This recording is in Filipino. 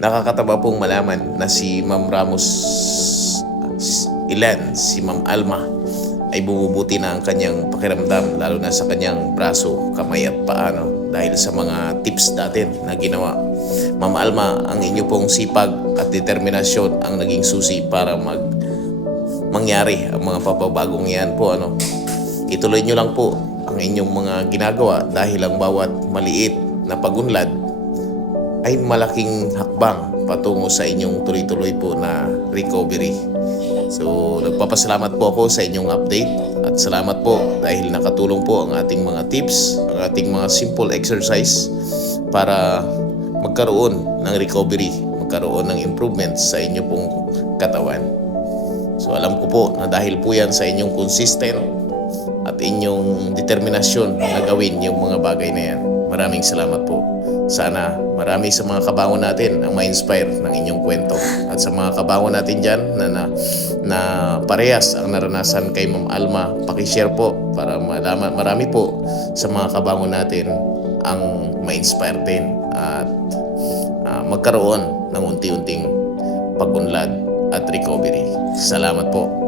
Nakakataba pong malaman na si Ma'am Ramos Ilan, si Ma'am Alma, ay bumubuti na ang kanyang pakiramdam, lalo na sa kanyang braso, kamay at paa, dahil sa mga tips natin na ginawa. Ma'am Alma, ang inyo pong sipag at determinasyon ang naging susi para mangyari ang mga papabagong yan po. Ituloy nyo lang po ang inyong mga ginagawa, dahil ang bawat maliit na pagunlad ay malaking hakbang patungo sa inyong tuloy-tuloy po na recovery. So, nagpapasalamat po ako sa inyong update, at salamat po dahil nakatulong po ang ating mga tips, ang ating mga simple exercise para magkaroon ng recovery, magkaroon ng improvement sa inyo pong katawan. So, alam ko po na dahil po yan sa inyong consistent at inyong determinasyon na gawin yung mga bagay na yan. Maraming salamat po. Sana marami sa mga kabangon natin ang ma-inspire ng inyong kwento. At sa mga kabangon natin dyan na parehas ang naranasan kay Ma'am Alma, pakishare po para malaman marami po sa mga kabangon natin ang ma-inspire din at magkaroon ng unti-unting pagunlad at recovery. Salamat po.